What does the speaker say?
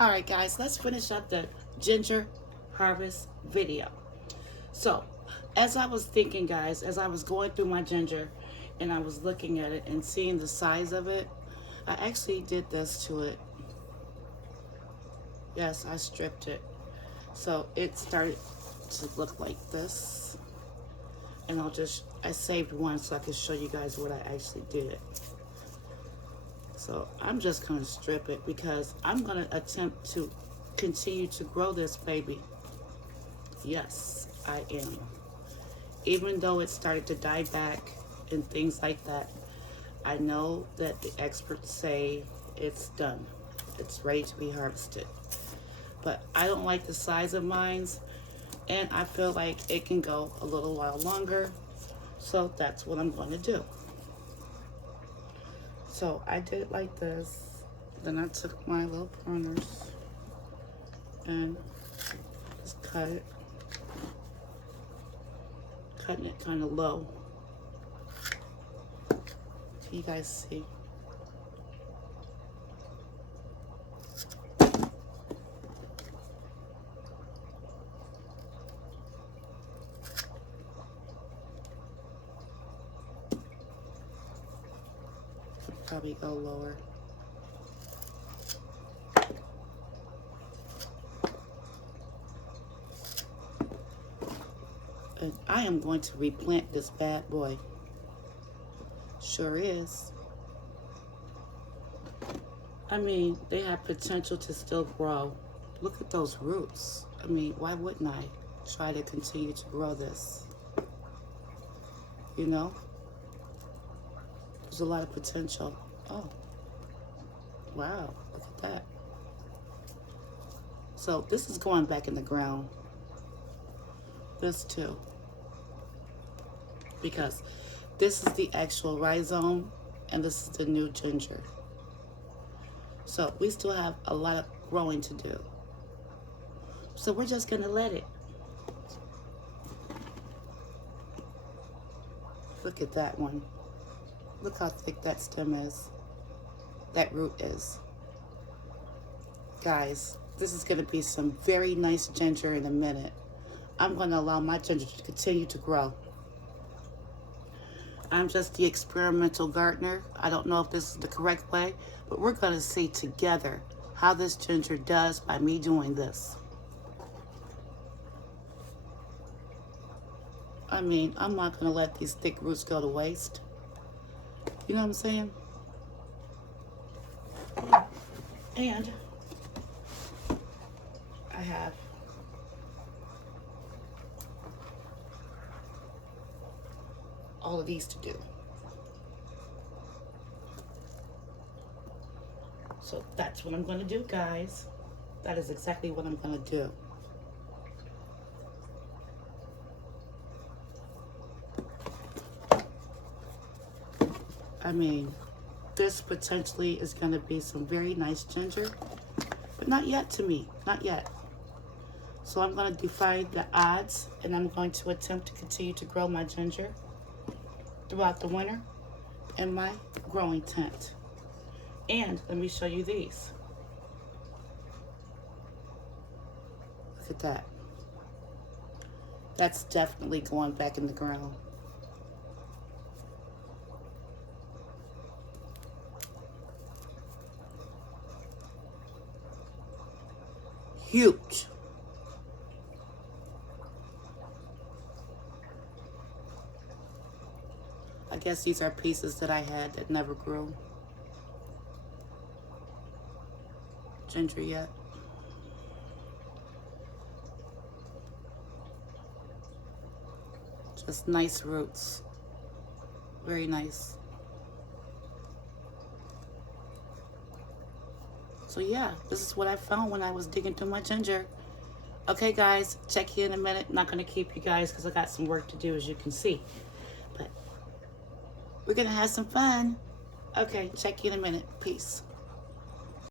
Alright guys, let's finish up the ginger harvest video. So, as I was thinking guys, as I was going through my ginger and I was looking at it and seeing the size of it, I actually did this to it. Yes, I stripped it. So it started to look like this. And I saved one so I can show you guys what I actually did. So I'm just going to strip it because I'm going to attempt to continue to grow this baby. Yes, I am. Even though it started to die back and things like that, I know that the experts say it's done. It's ready to be harvested. But I don't like the size of mines, and I feel like it can go a little while longer. So that's what I'm going to do. So I did it like this. Then I took my little pruners and just cut it. Cutting it kind of low. Can you guys see? Probably go lower. And I am going to replant this bad boy. Sure is. I mean, they have potential to still grow. Look at those roots. I mean, why wouldn't I try to continue to grow this? You know? There's a lot of potential. Oh, wow, look at that. So this is going back in the ground. This too. Because this is the actual rhizome and this is the new ginger. So we still have a lot of growing to do. So we're just gonna let it. Look at that one. Look how thick that stem is. That root is. Guys, this is going to be some very nice ginger in a minute. I'm going to allow my ginger to continue to grow. I'm just the experimental gardener. I don't know if this is the correct way, but we're going to see together how this ginger does by me doing this. I mean, I'm not going to let these thick roots go to waste. You know what I'm saying? And I have all of these to do. So that's what I'm going to do, guys. That is exactly what I'm going to do. I mean, this potentially is going to be some very nice ginger, but not yet to me, not yet. So I'm going to defy the odds, and I'm going to attempt to continue to grow my ginger throughout the winter in my growing tent. And let me show you these. Look at that. That's definitely going back in the ground. Huge. I guess these are pieces that I had that never grew ginger yet. Just nice roots. Very nice. So yeah, this is what I found when I was digging through my ginger. Okay guys, check you in a minute. I'm not going to keep you guys because I got some work to do, as you can see. But we're going to have some fun. Okay, check you in a minute. Peace.